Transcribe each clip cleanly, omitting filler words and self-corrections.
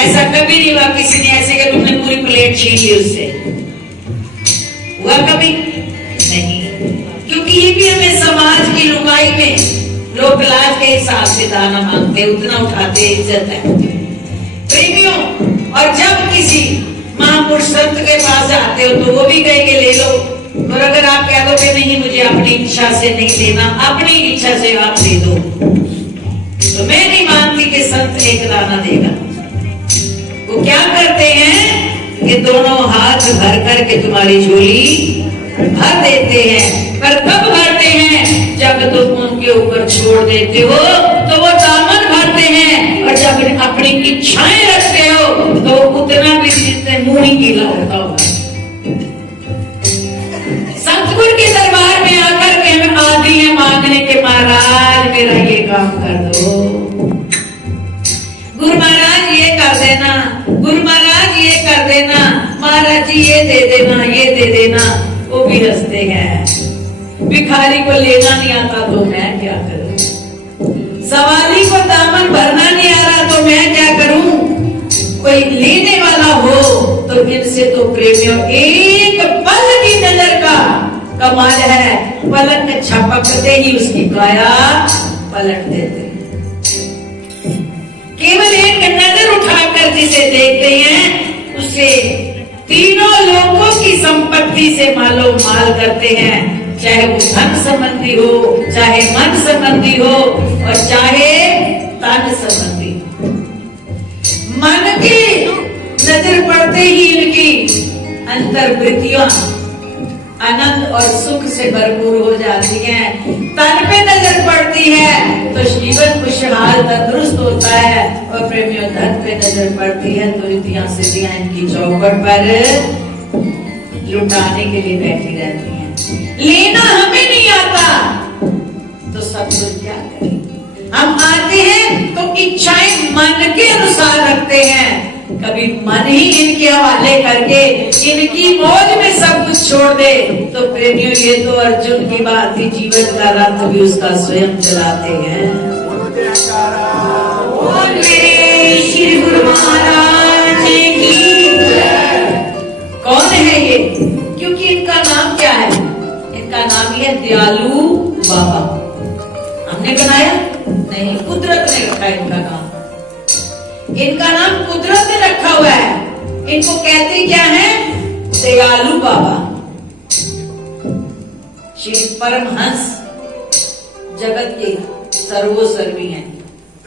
ऐसा कभी नहीं हुआ किसी ने ऐसे कि तुमने पूरी प्लेट छीन ली उससे, हुआ कभी नहीं। क्योंकि ये भी हमें समाज की लुगाई में लोग लाज के हिसाब से दाना मांगते, उतना उठाते, इज्जत है प्रेमियों। और जब किसी महापुरुष संत के पास जाते हो तो वो भी कहेंगे ले लो, और अगर आप कह दो कि नहीं मुझे अपनी इच्छा से नहीं देना, अपनी इच्छा से आप दे दो, तो मैं नहीं मानती कि संत एक दाना देगा। वो क्या करते हैं कि दोनों हाथ भर करके तुम्हारी झोली भर देते हैं। पर कब भरते हैं? जब तुम उनके ऊपर छोड़ देते हो तो वो दामन भरते हैं, और जब अपनी इच्छाएं रखते हो तो उतना भी जितने मुंह ही गीला होता होगा। सतगुरु के दरबार में आकर के हम आदि हैं मांगने के, महाराज मेरा ये काम कर दो, गुरु महाराज ये कर देना, गुरु महाराज ये कर देना, महाराज जी ये दे देना, ये दे देना। वो भी हंसते हैं। भिखारी को लेना नहीं आता तो मैं क्या करूं, सवाली को दामन भरना नहीं आ रहा तो मैं क्या करूं। कोई लेने वाला हो तो इनसे तो प्रेमियों एक पल की नजर का कमाल है, पलक झपकते ही उसकी काया पलट देते। केवल एक नजर उठाकर जिसे देखते हैं उसे तीनों लोगों की संपत्ति से मालो माल करते हैं, चाहे वो धन संबंधी हो, चाहे मन संबंधी हो, और चाहे तन संबंधी। मन की नजर पड़ते ही इनकी अंतर्वृत्तियां आनंद और सुख से भरपूर हो जाती हैं। तन पे नजर पड़ती है तो जीवन खुशहाल तंदुरुस्त होता है, और प्रेमियों धन पे नजर पड़ती है तो रिद्धियां सिद्धियां इनकी चौखट पर लुटाने के लिए बैठी रहती हैं। लेना हमें नहीं आता तो सतगुरु क्या करें। हम आते हैं तो इच्छाएं मन के अनुसार रखते हैं, कभी मन ही इनके हवाले करके इनकी मौज में सब कुछ छोड़ दे तो प्रेमियों ये तो अर्जुन की बात थी, जीवन का रथ भी उसका स्वयं चलाते हैं। श्री गुरु महाराज की कौन है ये? क्योंकि इनका नाम क्या है? इनका नाम ही है दयालु बाबा। हमने बनाया नहीं, कुदरत ने रखा इनका नाम। इनका नाम कुदरत ने रखा हुआ है। इनको कहते क्या है? दयालु बाबा। श्री परमहंस जगत के सर्वोसर्वी हैं,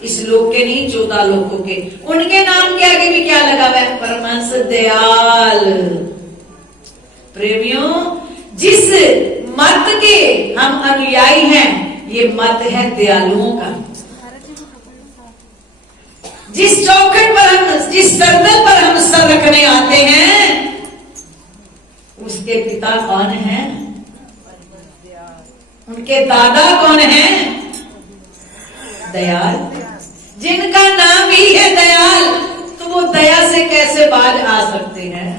इस लोक के नहीं 14 लोकों के। उनके नाम के आगे भी क्या लगा हुआ है? परमहंस दयाल। प्रेमियों जिस मत के हम अनुयायी हैं, ये मत है दयालुओं का। जिस चौखट पर हम, जिस सरदल पर हम सर रखने आते हैं, उसके पिता कौन हैं? उनके दादा कौन हैं? दयाल। जिनका नाम ही है दयाल, तो वो दया से कैसे बाज आ सकते हैं?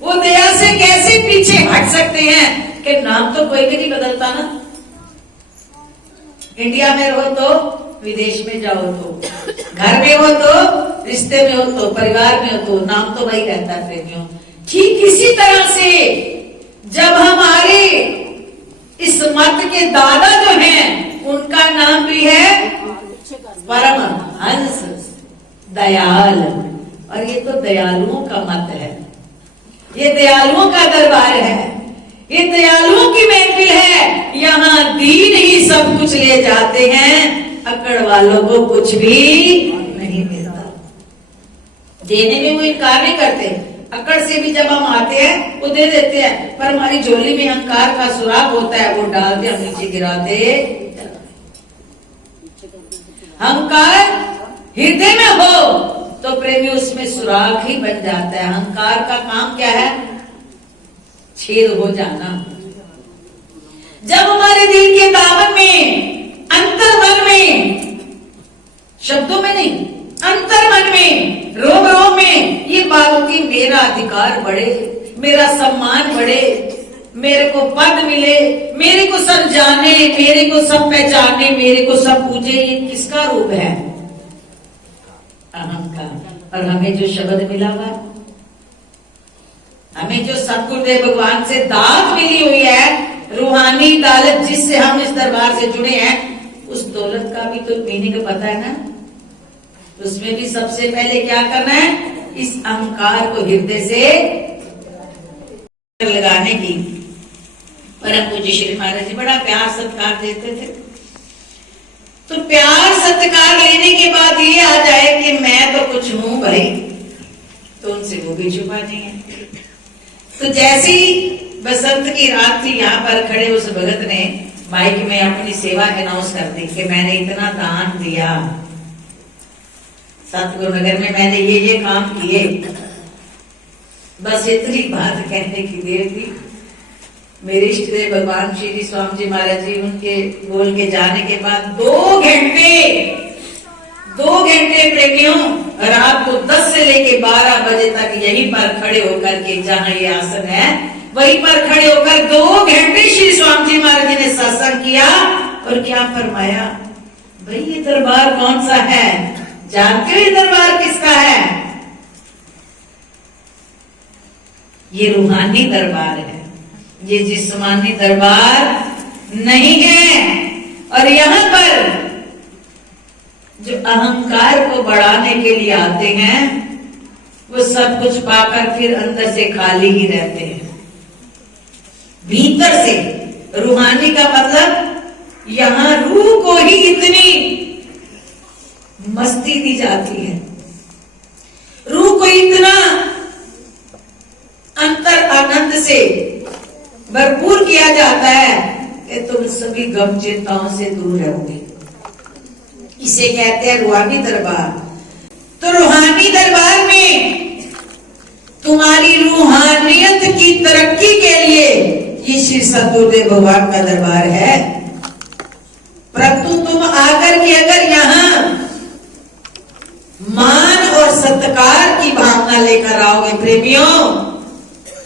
वो दया से कैसे पीछे हट सकते हैं? कि नाम तो कोई भी नहीं बदलता ना। इंडिया में रहो तो, विदेश में जाओ तो, घर में हो तो, रिश्ते में हो तो, परिवार में हो तो, नाम तो वही रहता है प्रेमियों। ठीक इसी तरह से जब हमारे इस मत के दादा जो हैं, उनका नाम भी है परमहंस दयाल, और ये तो दयालुओं का मत है, ये दयालुओं का दरबार है, ये दयालुओं की महफिल है। यहाँ दीन ही सब कुछ ले जाते हैं, अकड़ वालों को कुछ भी नहीं मिलता। देने में वो इनकार नहीं करते, अकड़ से भी जब हम आते हैं वो दे देते हैं, पर हमारी झोली में अहंकार का सुराग होता है, वो डालते हम नीचे गिराते। अहंकार हृदय में हो तो प्रेमी उसमें सुराग ही बन जाता है। अहंकार का काम क्या है? छेद हो जाना। जब हमारे दिल के दामन में, अंतर मन में, शब्दों में नहीं, अंतर मन में, रोम रोम में ये बात होती, मेरा अधिकार बढ़े, मेरा सम्मान बढ़े, मेरे को पद मिले, मेरे को सब जाने, मेरे को सब पहचाने, मेरे को सब पूजे। ये किसका रूप है? अहंकार। और हमें जो शब्द मिला हुआ है, हमें जो सतगुरुदेव भगवान से दात मिली हुई है, रूहानी दौलत जिससे हम इस दरबार से जुड़े हैं, उस दौलत का भी तो मीनिंग पता है ना। उसमें भी सबसे पहले क्या करना है, इस अहंकार को हृदय से लगाने की। परम पूज्य श्री महाराज जी बड़ा प्यार सत्कार देते थे। तो प्यार सत्कार लेने के बाद ये आ जाए कि मैं तो कुछ हूं भाई, तो उनसे वो भी छुपा नहीं है। तो जैसी बसंत की रात थी, यहाँ पर खड़े उस भगत ने माइक में अपनी सेवा अनाउंस कर दी कि मैंने इतना दान दिया, सतगुरु नगर में मैंने ये काम किए। बस इतनी बात कहने की देर थी। मेरे इष्ट देव भगवान श्री स्वामी जी महाराज जी उनके बोल के जाने के बाद 2 घंटे प्रेमियों रात को 10 से लेके 12 बजे तक यहीं पर खड़े होकर के, जहां ये आसन है वहीं पर खड़े होकर 2 घंटे श्री स्वामी जी महाराज जी ने सत्संग किया। और क्या फरमाया, भाई ये दरबार कौन सा है, जानते हो ये दरबार किसका है? ये रूहानी दरबार है, ये जिस्मानी दरबार नहीं है। और यहाँ पर जो अहंकार को बढ़ाने के लिए आते हैं, वो सब कुछ पाकर फिर अंदर से खाली ही रहते हैं। भीतर से रूहानी का मतलब यहाँ रूह को ही इतनी मस्ती दी जाती है, रूह को इतना अंतर आनंद से भरपूर किया जाता है कि तुम सभी गम चिंताओं से दूर रहोगे। इसे कहते हैं रूहानी दरबार। तो रूहानी दरबार में तुम्हारी रूहानियत की तरक्की के लिए ये श्री सतगुरुदेव भगवान का दरबार है। परंतु तुम आकर के अगर यहाँ मान और सत्कार की भावना लेकर आओगे प्रेमियों,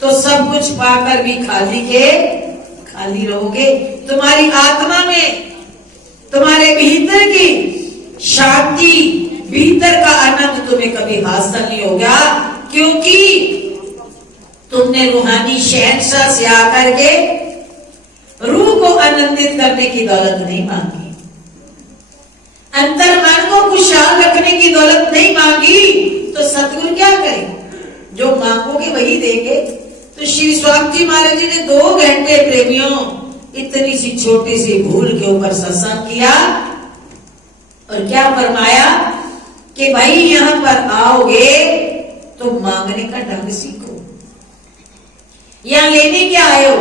तो सब कुछ पाकर भी खाली रहोगे। तुम्हारी आत्मा में, तुम्हारे भीतर की शांति, भीतर का आनंद तुम्हें कभी हासिल नहीं होगा, क्योंकि तुमने रूहानी शहंशाह से आकर के रूह को आनंदित करने की दौलत नहीं मांगी, अंतर मन को खुशहाल रखने की दौलत नहीं मांगी। तो सतगुरु क्या करे, जो मांगोगे वही देंगे। तो श्री स्वामी जी महाराज जी ने 2 घंटे प्रेमियों इतनी सी छोटी सी भूल के ऊपर सत्संग किया। और क्या फरमाया कि भाई यहाँ पर आओगे तो मांगने का ढंग सीखो। यहाँ लेने क्या आए हो,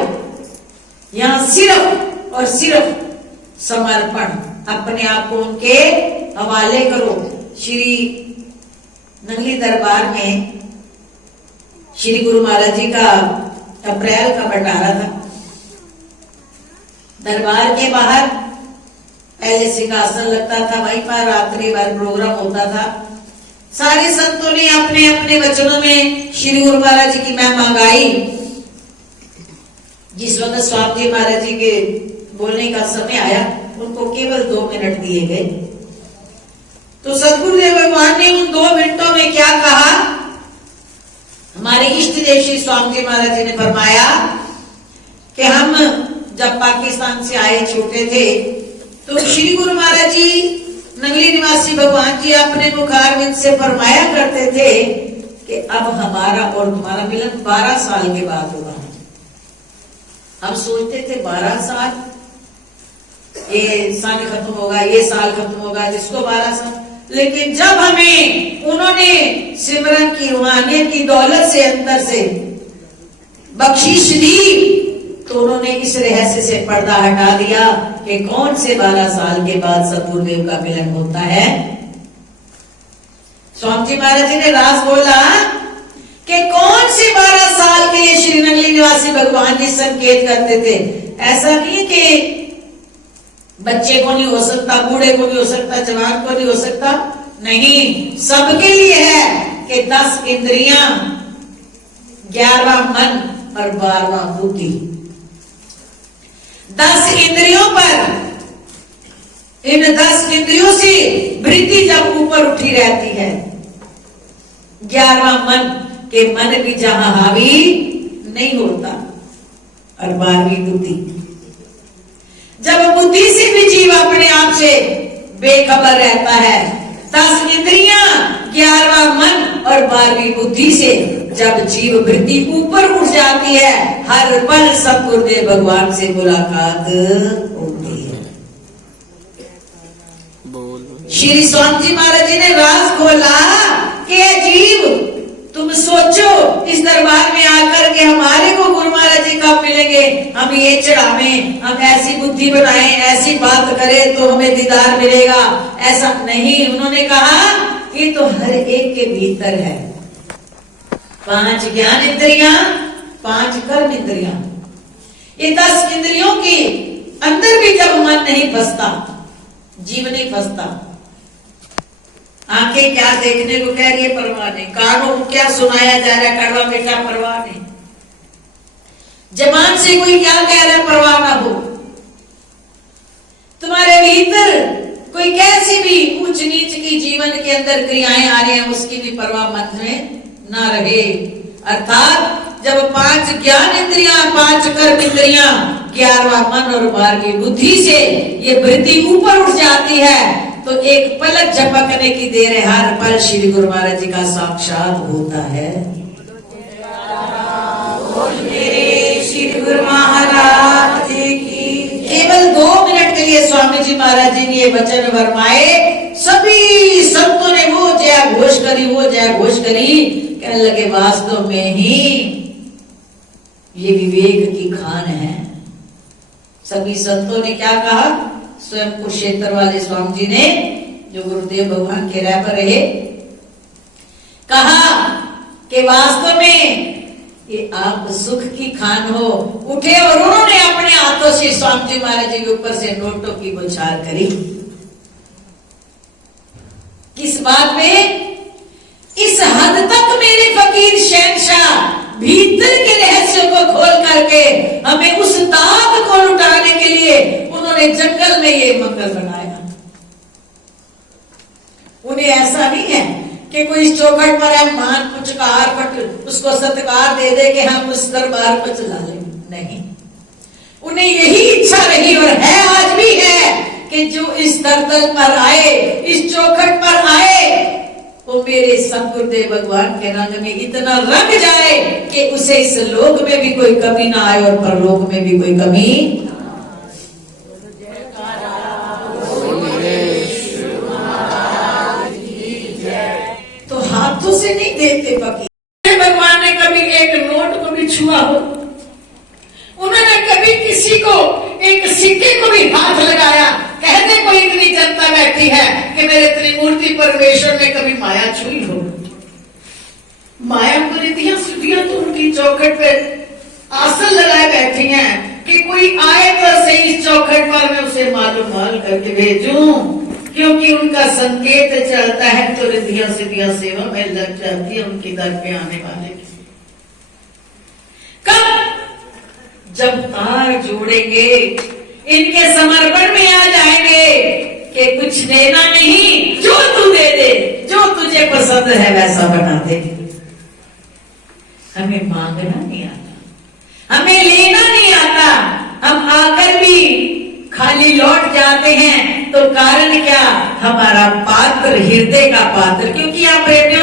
यहाँ सिर्फ और सिर्फ समर्पण, अपने आप को उनके हवाले करो। श्री नंगली दरबार में श्री गुरु महाराज जी का अप्रैल का बंटारा था। दरबार के बाहर पहले सिंहासन लगता था, वहीं पर रात्रि भर प्रोग्राम होता था। सारे संतों ने अपने अपने वचनों में श्री गुरु महाराज जी की महिमा गाई। जिस वक्त स्वामी जी महाराज जी के बोलने का समय आया, उनको केवल 2 मिनट दिए गए। तो सतगुरुदेव भगवान ने उन 2 मिनटों में क्या कहा, हमारे इष्ट देव श्री स्वामी जी महाराज जी ने फरमाया कि हम जब पाकिस्तान से आए छोटे थे, तो श्री गुरु महाराज जी नंगली निवासी भगवान जी अपने मुखारविंद से फरमाया करते थे कि अब हमारा और तुम्हारा मिलन 12 साल के बाद होगा। हम सोचते थे 12 साल, ये साल खत्म होगा, ये साल खत्म होगा, जिसको 12 साल। लेकिन जब हमें उन्होंने सिमरन की रूहानियत की दौलत से अंदर से बख्शीश दी, तो उन्होंने इस रहस्य से पर्दा हटा दिया कि कौन से 12 साल के बाद सतगुरुदेव का मिलन होता है। स्वामी जी महाराज जी ने राज बोला कि कौन से 12 साल के लिए श्री नंगली निवासी भगवान जी संकेत करते थे। ऐसा नहीं कि बच्चे को नहीं हो सकता, बूढ़े को नहीं हो सकता, जवान को नहीं हो सकता, नहीं, सबके लिए है कि 10 इंद्रियां, 11वां मन और 12वां बुद्धि। 10 इंद्रियों पर, इन 10 इंद्रियों से वृत्ति जब ऊपर उठी रहती है, 11वां मन के मन भी जहां हावी नहीं होता। और 12वीं बुद्धि, जब बुद्धि से भी जीव अपने आप से बेखबर रहता है। 10 इंद्रियां, 11वां मन और 12वीं बुद्धि से जब जीव वृत्ति ऊपर उठ जाती है, हर पल सतगुरुदेव भगवान से मुलाकात होती है। श्री स्वामी जी महाराज जी ने राज खोला कि जीव तुम सोचो इस दरबार में आकर के हमारे को गुरु महाराज जी कब मिलेंगे, हम ये चढ़ावे, हम ऐसी बुद्धि बनाए, ऐसी बात करें तो हमें दीदार मिलेगा। ऐसा नहीं, उन्होंने कहा कि तो हर एक के भीतर है 5 ज्ञान इंद्रियां, 5 कर्म इंद्रियां। ये 10 इंद्रियों के अंदर भी जब मन नहीं फंसता, जीव नहीं फंसता, आंखें क्या देखने को कह रही है परवाह नहीं, कानों को क्या सुनाया जा रहा है कड़वा मीठा परवाह नहीं, जबान से कोई क्या कह रहा है परवाह ना हो, तुम्हारे भीतर कोई कैसी भी ऊंच नीच की जीवन के अंदर क्रियाएं आ रही हैं उसकी भी परवाह मन में ना रहे। अर्थात जब 5 ज्ञान इंद्रियां, 5 कर्म इंद्रियां, 11वां मन और 12वीं बुद्धि से ये वृत्ति ऊपर उठ जाती है तो एक पलक झपकने की देर है, हर पल श्री गुरु महाराज जी का साक्षात होता है। श्री गुरु महाराज जी की। केवल 2 मिनट के लिए स्वामी जी महाराज जी ने ये वचन फरमाए, सभी संतों ने वो जय घोष करी, वो जय घोष करी। कहने लगे वास्तव में ही ये विवेक की खान है। सभी संतों ने क्या कहा, स्वयं कुरुक्षेत्र वाले स्वामी जी ने जो गुरुदेव भगवान के रह पर रहे, कहा कि वास्तव में ये आप सुख की खान हो। उठे और उन्होंने अपने हाथों से स्वामी जी महाराज जी के ऊपर से नोटों की बौछार करी। किस बात में? इस हद तक मेरे फकीर शहंशाह भीतर के रहस्यों को खोल करके हमें उस दात को लुटाने के लिए उन्होंने जंगल में ये मंगल बनाया। उन्हें ऐसा नहीं है कि कोई इस चौखट पर है मान पुचकार पट उसको सत्कार दे दे कि हम उस दरबार को चला लें, नहीं। उन्हें यही इच्छा रही और है, आज भी है, कि जो इस दरतल पर आए, इस चौखट पर आए, वो मेरे सतगुरुदेव भगवान के रंग में इतना रंग जाए कि उसे इस लोक में भी कोई कमी ना आए और परलोक में भी कोई कमी। तो हाथों से नहीं देते फकीर। भगवान ने कभी एक नोट को भी छुआ हो, उन्होंने कभी किसी को एक सिक्के को भी हाथ लगाया, कहने को इतनी जनता बैठी है कि मेरे त्रिमूर्ति परमेश्वर ने कभी माया छुई हो। माया तो रिद्धियां सिद्धियां तो उनकी चौखट पे आसन लगाए बैठी हैं कि कोई आए तो सही इस चौखट पर मैं उसे मालूम माल करके भेजूं, क्योंकि उनका संकेत चलता है तो रिद्धियां सिद्धियां सेवा में लग जाती है उनकी दर पे आने वाले की। कब? जब तार जोड़ेंगे, इनके समर्पण में आ जाएंगे कि कुछ देना नहीं, जो तू दे दे, जो तुझे पसंद है वैसा बना दे। हमें मांगना नहीं आता, हमें लेना नहीं आता, हम आकर भी खाली लौट जाते हैं। तो कारण क्या? हमारा पात्र हृदय का पात्र, क्योंकि आप प्रेम